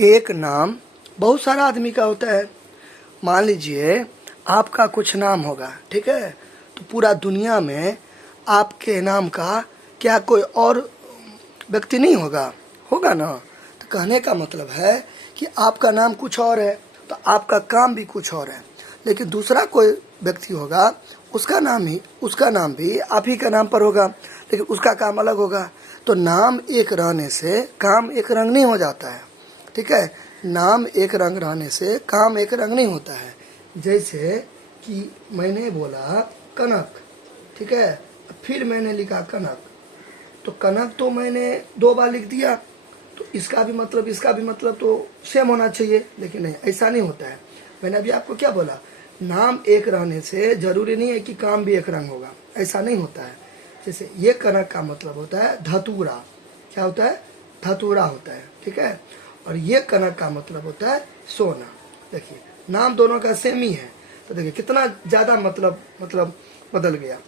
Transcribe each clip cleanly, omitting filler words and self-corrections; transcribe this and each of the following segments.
एक नाम बहुत सारा आदमी का होता है। मान लीजिए आपका कुछ नाम होगा, ठीक है, तो पूरा दुनिया में आपके नाम का क्या कोई और व्यक्ति नहीं होगा? होगा ना। तो कहने का मतलब है कि आपका नाम कुछ और है तो आपका काम भी कुछ और है, लेकिन दूसरा कोई व्यक्ति होगा उसका नाम भी आप ही का नाम पर होगा, लेकिन उसका काम अलग होगा। तो नाम एक रहने से काम एक रंग नहीं हो जाता है, ठीक है। नाम एक रंग रहने से काम एक रंग नहीं होता है। जैसे कि मैंने बोला कनक, ठीक है, फिर मैंने लिखा कनक, तो कनक तो मैंने 2 बार लिख दिया, तो इसका भी मतलब तो सेम होना चाहिए, लेकिन नहीं, ऐसा नहीं होता है। मैंने अभी आपको क्या बोला, नाम एक रहने से जरूरी नहीं है कि काम भी एक रंग होगा, ऐसा नहीं होता है। जैसे ये कनक का मतलब होता है धतूरा, क्या होता है? धतूरा होता है, ठीक है। और ये कनक का मतलब होता है सोना। देखिए नाम दोनों का सेम ही है, तो देखिए कितना ज़्यादा मतलब बदल गया,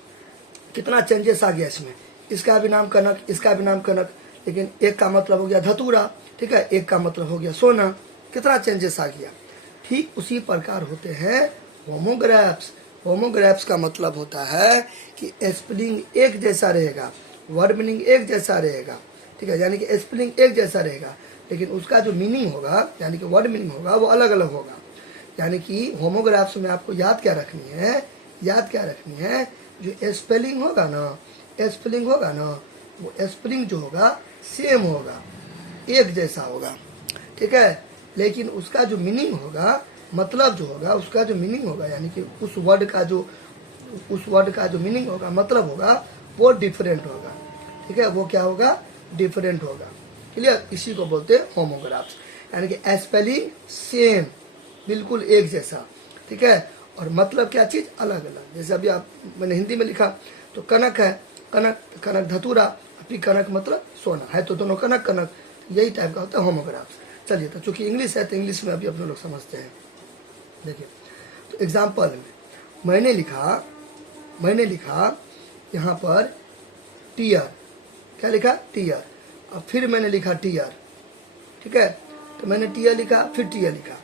कितना चेंजेस आ गया इसमें। इसका भी नाम कनक, इसका भी नाम कनक, लेकिन एक का मतलब हो गया धतूरा, ठीक है, एक का मतलब हो गया सोना। कितना चेंजेस आ गया। ठीक उसी प्रकार होते हैं होमोग्राफ्स। होमोग्राफ्स का मतलब होता है कि स्पेलिंग एक जैसा रहेगा, वर्ड मीनिंग एक जैसा रहेगा, ठीक है, यानी कि स्पेलिंग एक जैसा रहेगा, लेकिन उसका जो मीनिंग होगा यानी कि वर्ड मीनिंग होगा वो अलग अलग होगा। यानी कि होमोग्राफ्स में आपको याद क्या रखनी है, जो स्पेलिंग होगा ना, वो स्पेलिंग जो होगा सेम होगा, एक जैसा होगा, ठीक है, लेकिन उसका जो मीनिंग होगा, मतलब जो होगा, उसका जो मीनिंग होगा, यानी कि उस वर्ड का जो मीनिंग होगा, मतलब होगा, वो डिफरेंट होगा, ठीक है, वो क्या होगा? डिफरेंट होगा। क्लियर? इसी को बोलते हैं होमोग्राफ्स, यानी कि स्पेलिंग सेम, बिल्कुल एक जैसा, ठीक है, और मतलब क्या चीज़ अलग अलग। जैसे अभी मैंने हिंदी में लिखा तो कनक है, कनक धतूरा, अभी कनक मतलब सोना है, तो दोनों कनक, यही टाइप का होता है होमोग्राफ्स। चलिए, तो चूंकि इंग्लिश है तो इंग्लिश में अभी अपने लोग समझते हैं। देखिए, तो एग्जाम्पल में मैंने लिखा यहाँ पर टीयर, क्या लिखा? टीयर। और फिर मैंने लिखा टीयर, ठीक है, तो मैंने टीयर लिखा, फिर टीयर लिखा,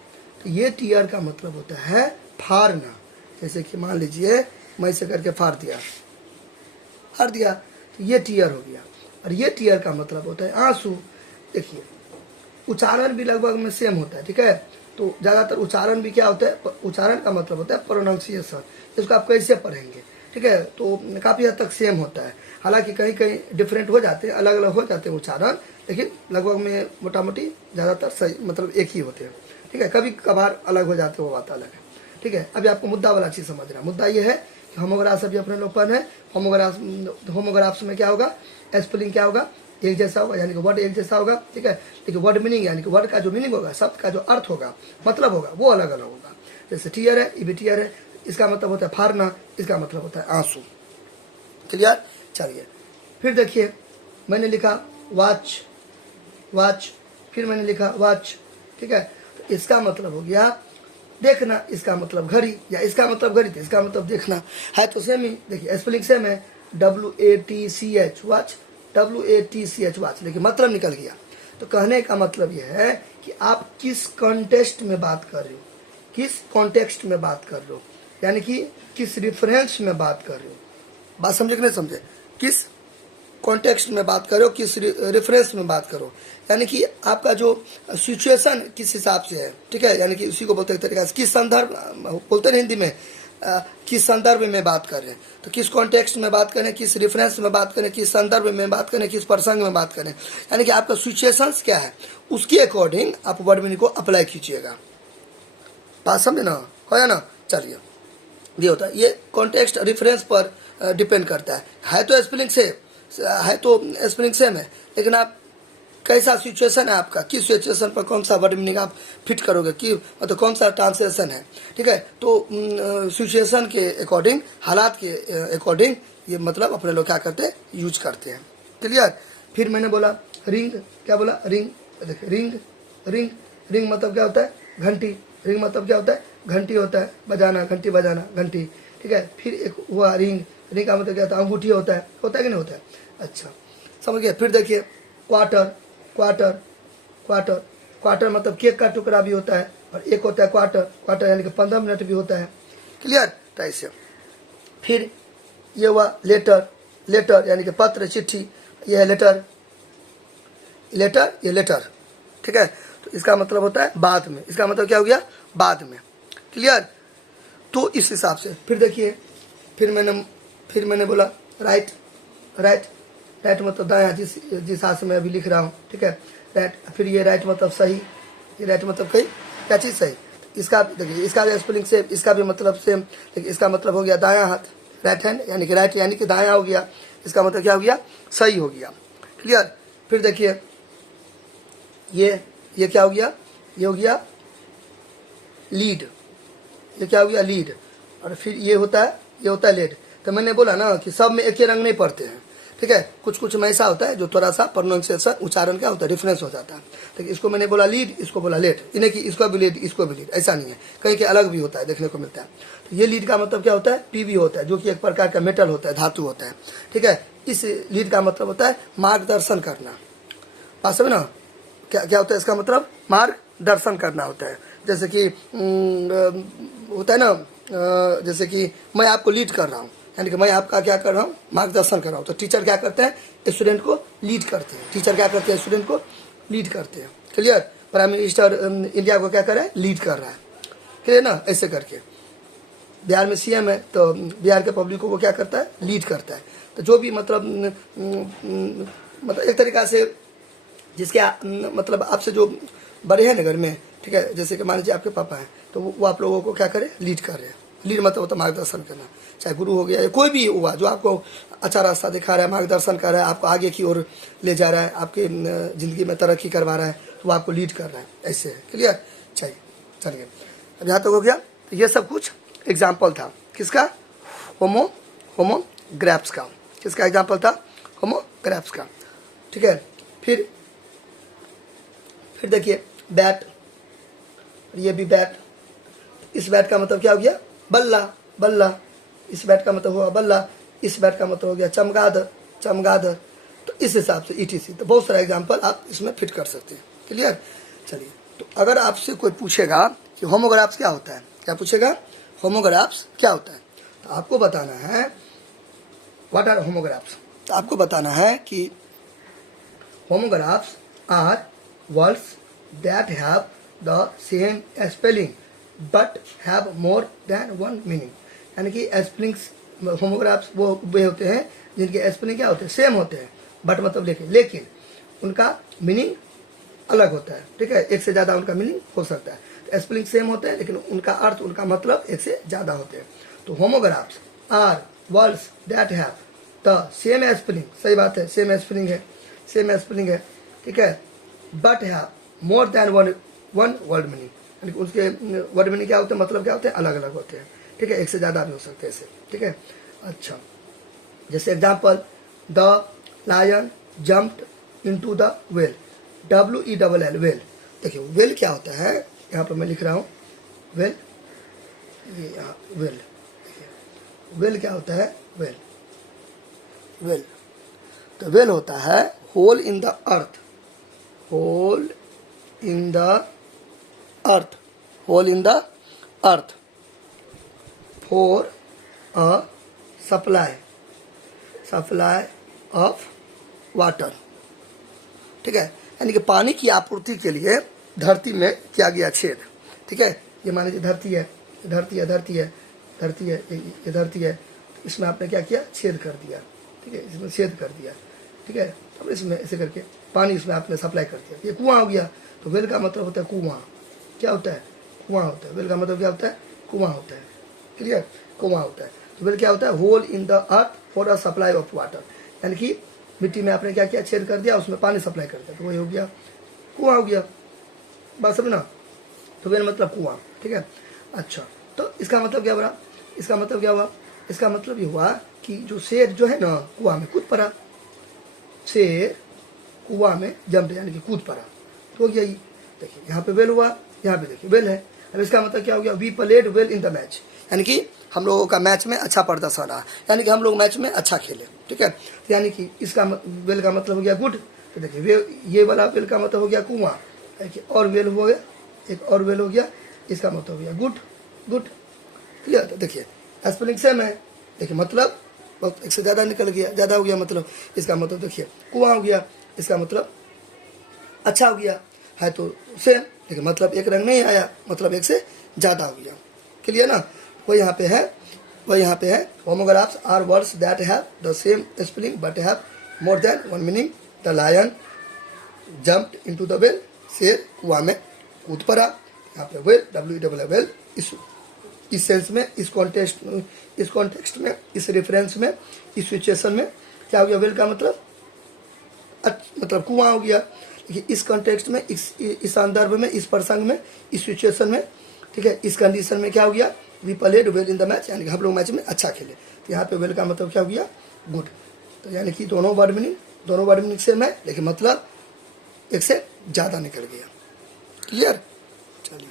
तो ये टीयर का मतलब होता है फाड़ना। जैसे कि मान लीजिए मैं इसे करके फाड़ दिया, तो ये टीयर हो गया। और ये टीयर का मतलब होता है आंसू। देखिए उच्चारण भी लगभग में सेम होता है, ठीक है, तो ज़्यादातर उच्चारण भी क्या होता है, उच्चारण का मतलब होता है प्रोनाउंसिएशन। इसको आप कैसे पढ़ेंगे, ठीक है, तो काफ़ी हद तक सेम होता है। हालांकि कहीं कहीं डिफरेंट हो जाते हैं, अलग अलग हो जाते हैं उच्चारण, लेकिन लगभग में मोटा मोटी ज़्यादातर सही मतलब एक ही होते हैं, ठीक है। कभी कभार अलग हो जाते हैं, वो बात अलग है, ठीक है। अभी आपको मुद्दा वाला चीज़ समझना। मुद्दा ये है कि होमोग्राफ्स अभी अपने लोग पढ़ रहे हैं। होमोग्राफ्स में क्या होगा? स्पेलिंग क्या होगा? एक जैसा होगा, यानी कि वर्ड एक जैसा होगा, ठीक है, लेकिन वर्ड मीनिंग यानी कि वर्ड का जो मीनिंग होगा, शब्द का जो अर्थ होगा, मतलब होगा, वो अलग अलग होगा। जैसे टीयर है, ये भी टीयर है, इसका मतलब होता है फाड़ना, इसका मतलब होता है आंसू। क्लियर? चलिए, फिर देखिए मैंने लिखा वॉच, फिर मैंने लिखा वॉच, ठीक है, तो इसका मतलब हो गया देखना, इसका मतलब घड़ी, या इसका मतलब घड़ी, तो इसका मतलब देखना है, तो सेम ही। देखिए स्पेलिंग सेम है, WATCH वॉच, WATCH वॉच, लेकिन मतलब निकल गया। तो कहने का मतलब यह है कि आप किस कॉन्टेक्स्ट में बात कर रहे हो, किस कॉन्टेक्स्ट में बात कर रहे हो, यानी कि किस रिफरेंस में बात कर रहे हो। बात समझे कि नहीं समझे? किस कॉन्टेक्स्ट में बात करो, किस रेफरेंस में बात करो, यानी कि आपका जो सिचुएशन किस हिसाब से है, ठीक है, यानी कि उसी को बोलते हैं तरीका से, किस संदर्भ बोलते हैं हिंदी में, किस संदर्भ में बात कर रहे हैं, तो किस कॉन्टेक्स्ट में बात करें, किस रेफरेंस में बात करें, किस संदर्भ में बात करें, किस प्रसंग में बात करें, यानी कि आपका सिचुएशंस क्या है, उसके अकॉर्डिंग आप वर्ड मीनिंग को अप्लाई कीजिएगा। बात समझे ना? हो या ना? चलिए, ये होता है, ये कॉन्टेक्स्ट रेफरेंस पर डिपेंड करता है तो स्पेलिंग से है, तो स्पेलिंग सेम है, लेकिन आप कैसा सिचुएशन है आपका, किस सिचुएशन पर कौन सा वर्ड मीनिंग आप फिट करोगे, कि मतलब कौन सा ट्रांसलेशन है, ठीक है, तो सिचुएशन के अकॉर्डिंग, हालात के अकॉर्डिंग ये मतलब अपने लोग क्या करते हैं, यूज करते हैं। क्लियर? फिर मैंने बोला रिंग, क्या बोला? रिंग। देखिए रिंग मतलब क्या होता है? घंटी। रिंग मतलब क्या होता है? घंटी होता है, बजाना, घंटी बजाना, घंटी, ठीक है। फिर एक हुआ रिंग का मतलब क्या होता है? अंगूठी होता है कि नहीं होता है? अच्छा, समझ गए? फिर देखिए क्वार्टर, क्वार्टर मतलब केक का टुकड़ा भी होता है, और एक होता है क्वार्टर, क्वार्टर यानी कि 15 मिनट भी होता है। क्लियर? तो ऐसे। फिर ये हुआ लेटर, लेटर यानी कि पत्र, चिट्ठी, ये है लेटर, लेटर, ये लेटर। ठीक है, तो इसका मतलब होता है बाद में, इसका मतलब क्या हो गया? बाद में। क्लियर? तो इस हिसाब से फिर देखिए, फिर मैंने बोला राइट, राइट, राइट मतलब दायां, जिस हाथ से मैं अभी लिख रहा हूँ। ठीक है, राइट। फिर ये राइट मतलब सही, ये राइट मतलब कहीं क्या चीज़ सही। इसका देखिए, इसका भी स्पेलिंग सेम, इसका भी मतलब सेम, लेकिन इसका मतलब हो गया दायां हाथ, राइट हैंड, यानी कि राइट यानी कि दायां हो गया, इसका मतलब क्या हो गया? सही हो गया। क्लियर? फिर देखिए ये क्या हो गया? ये हो गया लीड, ये क्या हो गया? लीड। और फिर ये होता है लेड। तो मैंने बोला ना कि सब में एक ही रंग नहीं पड़ते हैं। ठीक है, कुछ कुछ में ऐसा होता है जो थोड़ा सा प्रोनाउंसिएशन, उच्चारण क्या होता है, डिफरेंस हो जाता है। लेकिन इसको मैंने बोला लीड, इसको बोला लेड, इन्हें कि इसको भी लीड, इसको भी लीड, ऐसा नहीं है, कहीं के अलग भी होता है, देखने को मिलता है। तो ये लीड का मतलब क्या होता है? पीवी होता है, जो कि एक प्रकार का मेटल होता है, धातु होता है। ठीक है, इस लीड का मतलब होता है मार्गदर्शन करना। बात समझ ना, क्या होता है इसका मतलब? मार्गदर्शन करना होता है। जैसे कि होता है ना, जैसे कि मैं आपको लीड कर रहा हूँ, यानी कि मैं आपका क्या कर रहा हूँ? मार्गदर्शन कर रहा हूँ। तो टीचर क्या करते हैं? स्टूडेंट को लीड करते हैं। टीचर क्या करते हैं? स्टूडेंट को लीड करते हैं। क्लियर? प्राइम मिनिस्टर इंडिया को क्या कर रहा है? लीड कर रहा है। क्लियर ना? ऐसे करके बिहार में सीएम है, तो बिहार के पब्लिक को वो क्या करता है? लीड करता है। तो जो भी मतलब एक तरीका से जिसके मतलब आपसे जो बड़े हैं नगर में, ठीक है, जैसे कि मान लीजिए आपके पापा हैं, तो वो आप लोगों को क्या करे? लीड कर रहे हैं। लीड मतलब होता है मार्गदर्शन करना, चाहे गुरु हो गया या कोई भी हुआ जो आपको अच्छा रास्ता दिखा रहा है, मार्गदर्शन कर रहा है, आपको आगे की ओर ले जा रहा है, आपकी ज़िंदगी में तरक्की करवा रहा है, तो वो आपको लीड कर रहा है। ऐसे है। क्लियर? चलिए अब यहाँ तक हो गया। तो ये सब कुछ एग्जाम्पल था किसका? होमोग्राफ्स का। किसका एग्जाम्पल था? होमोग्राफ्स का। ठीक है, फिर देखिए बैट, ये भी बैट। इस बैट का मतलब क्या हो गया? बल्ला, बल्ला। इस बैट का मतलब हुआ बल्ला, इस बैट का मतलब हो गया चमगादड़, चमगादड़। तो इस हिसाब से ईटीसी, तो बहुत सारा एग्जाम्पल आप इसमें फिट कर सकते हैं। क्लियर? चलिए, तो अगर आपसे कोई पूछेगा कि होमोग्राफ्स क्या होता है, क्या पूछेगा? होमोग्राफ्स क्या होता है, तो आपको बताना है व्हाट आर होमोग्राफ्स। तो आपको बताना है कि homographs are words that have the same spelling but have more than one meaning। यानी कि स्पेलिंग्स, होमोग्राफ्स वो वे होते हैं जिनके स्पेलिंग क्या होते हैं? सेम होते हैं, बट मतलब लेकिन उनका मीनिंग अलग होता है। ठीक है, एक से ज़्यादा उनका मीनिंग हो सकता है। तो स्पेलिंग सेम होते हैं लेकिन उनका अर्थ, उनका मतलब एक से ज़्यादा होते हैं। तो homographs are words that have the same spelling. सही बात है, सेम स्पेलिंग है, सेम स्पेलिंग है। ठीक है, but have more than one word meaning, यानी कि उसके वर्ड मीनिंग क्या होते हैं, मतलब क्या होते हैं? अलग अलग होते हैं। ठीक है, एक से ज़्यादा भी हो सकते हैं ऐसे। ठीक है, अच्छा, जैसे example, the lion jumped into the well, WELL, well. देखिए वेल क्या होता है, यहाँ पर मैं लिख रहा हूँ वेल, ये यहाँ वेल। वेल क्या होता है? वेल, वेल, तो वेल होता है hole in the earth, hole in the earth, hole in the earth for a supply, supply of water. ठीक है, यानी कि पानी की आपूर्ति के लिए धरती में किया गया छेद। ठीक है, ये मान लीजिए धरती है, धरती है, धरती है, धरती है, ये धरती है, तो इसमें आपने क्या किया? छेद कर दिया। ठीक है, इसमें छेद कर दिया। ठीक है, अब इसमें ऐसे करके पानी इसमें आपने सप्लाई कर दिया, ये कुआं हो गया। तो वेल का मतलब होता है कुआं। क्या होता है? कुआं होता है। वेल का मतलब क्या होता है? कुआं होता है। क्लियर? कुआं होता है। तो वेल क्या होता है? Hole in the earth for a supply of water, यानी कि मिट्टी में आपने क्या किया? छेद कर दिया, उसमें पानी सप्लाई कर दिया, तो वही हो गया कुआं हो गया। बात समझना? तो वेल मतलब कुआं। ठीक है, अच्छा, तो इसका मतलब क्या हुआ? इसका मतलब क्या हुआ? इसका मतलब ये हुआ कि जो शेर जो है ना, कुआं में कूद पड़ा, शेर कुआं में जंप, यानी कि कूद पड़ा, तो हो गया ये। देखिए यहाँ पे वेल हुआ, यहाँ पे देखिए वेल है। अब इसका मतलब क्या हो गया? We played well in the match, यानी कि हम लोगों का मैच में अच्छा प्रदर्शन रहा, यानी कि हम लोग मैच में अच्छा खेले। ठीक है, यानी कि इसका वेल का मतलब हो गया गुड। तो देखिए ये वाला वेल का मतलब हो गया कुआं, एक और वेल हो गया, एक और वेल हो गया, इसका मतलब हो गया गुड। Good, clear. तो देखिए स्पेलिंग सेम है, देखिए मतलब बहुत एक से ज़्यादा निकल गया, ज़्यादा हो गया मतलब, इसका मतलब देखिए कुआं हो गया, इसका मतलब अच्छा हो गया है, तो सेम, लेकिन मतलब एक रंग नहीं आया, मतलब एक से ज़्यादा हो गया। क्लियर ना। वो यहाँ पे है, वो यहाँ पे है homographs are words that have the same spelling but have more than one meaning. The lion jumped into the well, शेर कुआं में कूद पड़ा। यहाँ पे वेल, WEL वेल, इस सेंस में, इस कॉन्टेक्स्ट में, इस रेफरेंस में, इस सिचुएशन में क्या हो गया, वेल का मतलब मतलब कुआं हो गया। देखिए इस कॉन्टेक्स्ट में, इस संदर्भ में, इस प्रसंग में, इस सिचुएशन में, ठीक है, इस कंडीशन में क्या हो गया, we played well in the match, यानी कि हम लोग मैच में अच्छा खेले। तो यहाँ पे वेल का मतलब क्या हो गया, गुड। तो यानी कि दोनों वर्ड मीनिंग सेम है, लेकिन मतलब एक से ज़्यादा निकल गया। क्लियर, चलिए।